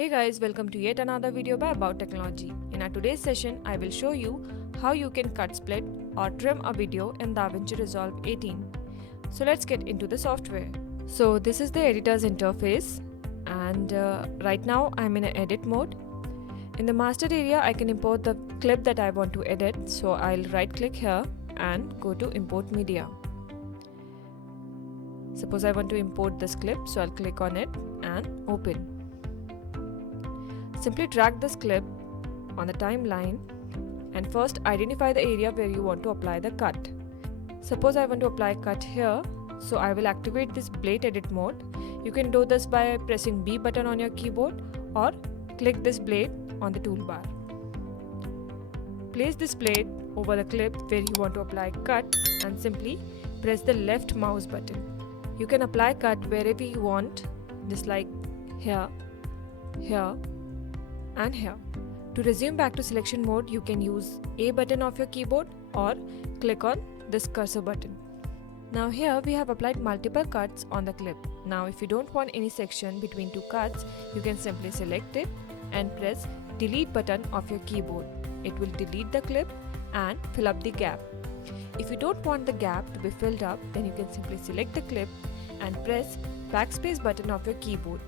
Hey guys, welcome to yet another video by About Technology. In our today's session, I will show you how you can cut, split or trim a video in DaVinci Resolve 18. So let's get into the software. So this is the editor's interface and right now I'm in an edit mode. In the master area, I can import the clip that I want to edit. So I'll right click here and go to import media. Suppose I want to import this clip, so I'll click on it and open. Simply drag this clip on the timeline and first identify the area where you want to apply the cut. Suppose I want to apply cut here, so I will activate this blade edit mode. You can do this by pressing B button on your keyboard or click this blade on the toolbar. Place this blade over the clip where you want to apply cut and simply press the left mouse button. You can apply cut wherever you want, just like here, here and here. To resume back to selection mode, you can use A button of your keyboard or click on this cursor button. Now here we have applied multiple cuts on the clip. Now if you don't want any section between two cuts, you can simply select it and press delete button of your keyboard. It will delete the clip and fill up the gap. If you don't want the gap to be filled up, then you can simply select the clip and press backspace button of your keyboard.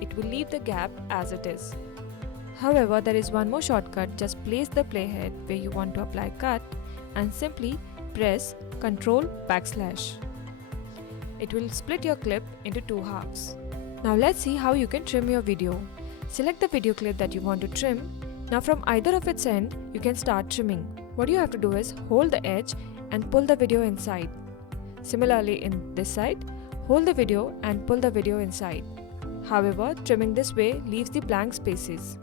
It will leave the gap as it is. However, there is one more shortcut. Just place the playhead where you want to apply cut and simply press Ctrl/. It will split your clip into two halves. Now let's see how you can trim your video. Select the video clip that you want to trim. Now from either of its end, you can start trimming. What you have to do is hold the edge and pull the video inside. Similarly in this side, hold the video and pull the video inside. However, trimming this way leaves the blank spaces.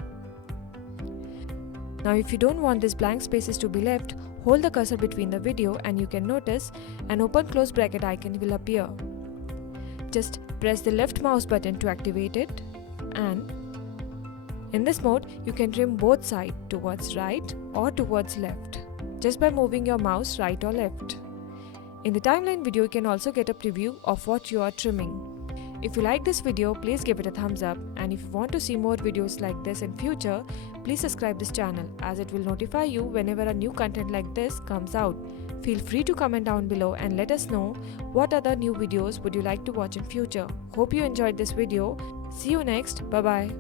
Now if you don't want these blank spaces to be left, hold the cursor between the video and you can notice an open close bracket icon will appear. Just press the left mouse button to activate it, and in this mode you can trim both sides towards right or towards left just by moving your mouse right or left. In the timeline video, you can also get a preview of what you are trimming. If you like this video, please give it a thumbs up, and if you want to see more videos like this in future, please subscribe this channel as it will notify you whenever a new content like this comes out. Feel free to comment down below and let us know what other new videos would you like to watch in future. Hope you enjoyed this video. See you next. Bye bye.